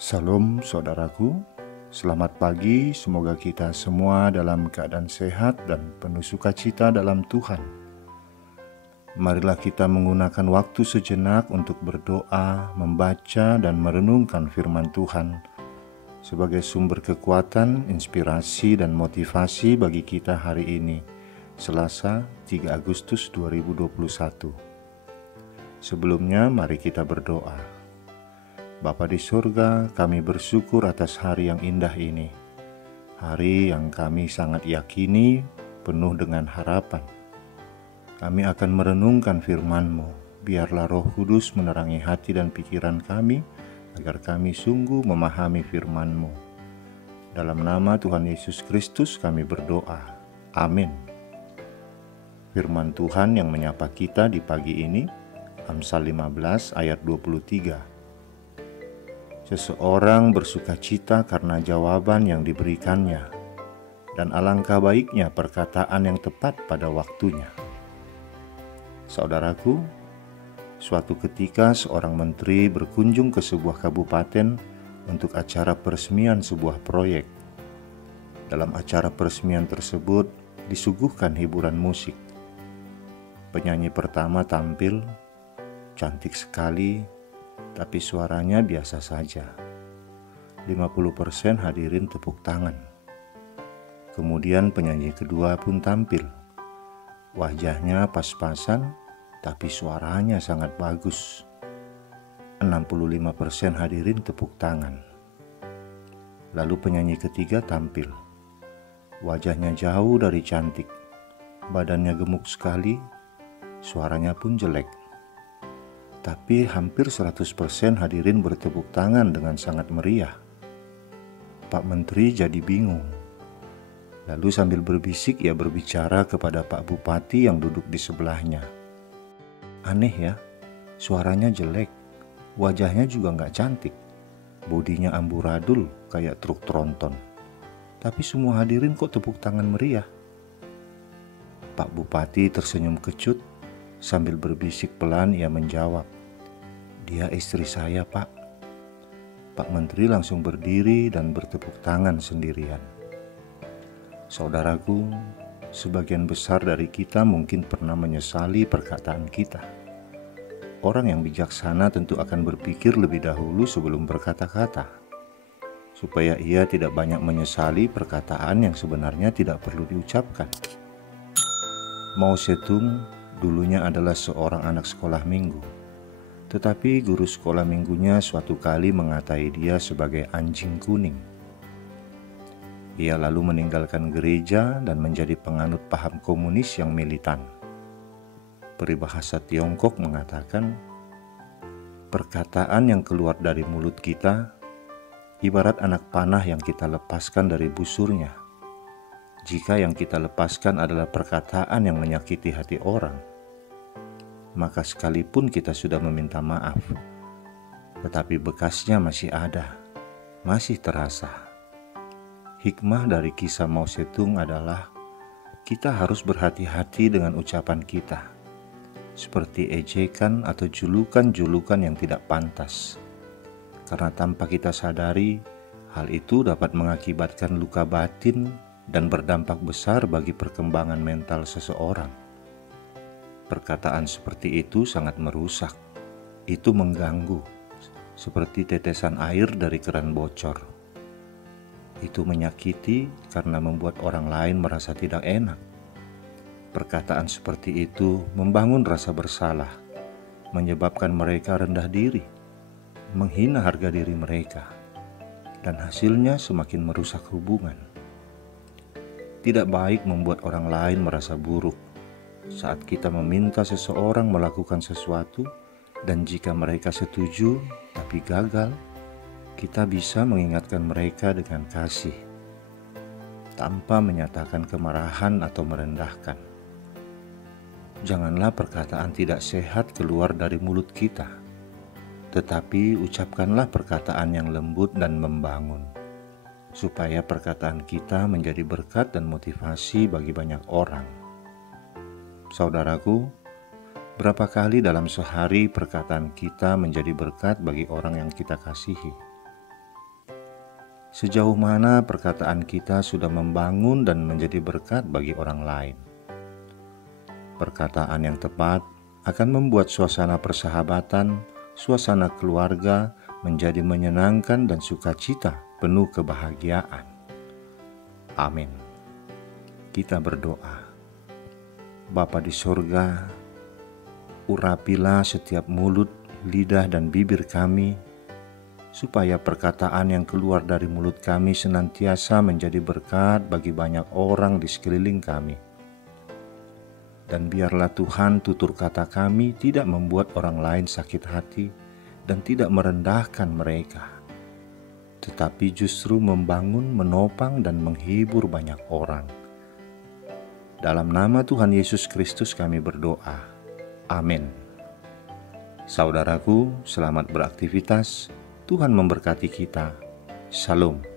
Salam saudaraku, selamat pagi, semoga kita semua dalam keadaan sehat dan penuh sukacita dalam Tuhan. Marilah kita menggunakan waktu sejenak untuk berdoa, membaca dan merenungkan firman Tuhan sebagai sumber kekuatan, inspirasi dan motivasi bagi kita hari ini, Selasa 3 Agustus 2021. Sebelumnya mari kita berdoa. Bapa di surga, kami bersyukur atas hari yang indah ini. Hari yang kami sangat yakini penuh dengan harapan. Kami akan merenungkan firman-Mu. Biarlah Roh Kudus menerangi hati dan pikiran kami, agar kami sungguh memahami firman-Mu. Dalam nama Tuhan Yesus Kristus kami berdoa. Amin. Firman Tuhan yang menyapa kita di pagi ini, Amsal 15 ayat 23. Seseorang bersukacita karena jawaban yang diberikannya, dan alangkah baiknya perkataan yang tepat pada waktunya. Saudaraku, suatu ketika seorang menteri berkunjung ke sebuah kabupaten untuk acara peresmian sebuah proyek. Dalam acara peresmian tersebut disuguhkan hiburan musik. Penyanyi pertama tampil, cantik sekali, tapi suaranya biasa saja. 50% hadirin tepuk tangan. Kemudian penyanyi kedua pun tampil. Wajahnya pas-pasan, tapi suaranya sangat bagus. 65% hadirin tepuk tangan. Lalu penyanyi ketiga tampil. Wajahnya jauh dari cantik, badannya gemuk sekali, suaranya pun jelek. Tapi hampir 100% hadirin bertepuk tangan dengan sangat meriah. Pak Menteri jadi bingung. Lalu sambil berbisik ia berbicara kepada Pak Bupati yang duduk di sebelahnya. Aneh ya, suaranya jelek, wajahnya juga nggak cantik, bodinya amburadul kayak truk tronton. Tapi semua hadirin kok tepuk tangan meriah? Pak Bupati tersenyum kecut. Sambil berbisik pelan ia menjawab, "Dia istri saya, Pak." Pak Menteri langsung berdiri dan bertepuk tangan sendirian. Saudaraku, sebagian besar dari kita mungkin pernah menyesali perkataan kita. Orang yang bijaksana tentu akan berpikir lebih dahulu sebelum berkata-kata, supaya ia tidak banyak menyesali perkataan yang sebenarnya tidak perlu diucapkan. Mao Zedong dulunya adalah seorang anak sekolah minggu, tetapi guru sekolah minggunya suatu kali mengatai dia sebagai anjing kuning. Ia lalu meninggalkan gereja dan menjadi penganut paham komunis yang militan. Peribahasa Tiongkok mengatakan, perkataan yang keluar dari mulut kita ibarat anak panah yang kita lepaskan dari busurnya. Jika yang kita lepaskan adalah perkataan yang menyakiti hati orang, maka sekalipun kita sudah meminta maaf, tetapi bekasnya masih ada, masih terasa. Hikmah dari kisah Mao Zedong adalah kita harus berhati-hati dengan ucapan kita, seperti ejekan atau julukan-julukan yang tidak pantas. Karena tanpa kita sadari, hal itu dapat mengakibatkan luka batin dan berdampak besar bagi perkembangan mental seseorang. Perkataan seperti itu sangat merusak. Itu mengganggu, seperti tetesan air dari keran bocor. Itu menyakiti karena membuat orang lain merasa tidak enak. Perkataan seperti itu membangun rasa bersalah, menyebabkan mereka rendah diri, menghina harga diri mereka, dan hasilnya semakin merusak hubungan. Tidak baik membuat orang lain merasa buruk saat kita meminta seseorang melakukan sesuatu, dan jika mereka setuju tapi gagal, kita bisa mengingatkan mereka dengan kasih, tanpa menyatakan kemarahan atau merendahkan. Janganlah perkataan tidak sehat keluar dari mulut kita, tetapi ucapkanlah perkataan yang lembut dan membangun, supaya perkataan kita menjadi berkat dan motivasi bagi banyak orang. Saudaraku, berapa kali dalam sehari perkataan kita menjadi berkat bagi orang yang kita kasihi? Sejauh mana perkataan kita sudah membangun dan menjadi berkat bagi orang lain. Perkataan yang tepat akan membuat suasana persahabatan, suasana keluarga menjadi menyenangkan dan sukacita penuh kebahagiaan. Amin. Kita berdoa. Bapa di sorga, urapilah setiap mulut, lidah, dan bibir kami, supaya perkataan yang keluar dari mulut kami senantiasa menjadi berkat bagi banyak orang di sekeliling kami. Dan biarlah Tuhan tutur kata kami tidak membuat orang lain sakit hati dan tidak merendahkan mereka, tetapi justru membangun, menopang, dan menghibur banyak orang. Dalam nama Tuhan Yesus Kristus kami berdoa. Amin. Saudaraku, selamat beraktivitas. Tuhan memberkati kita. Shalom.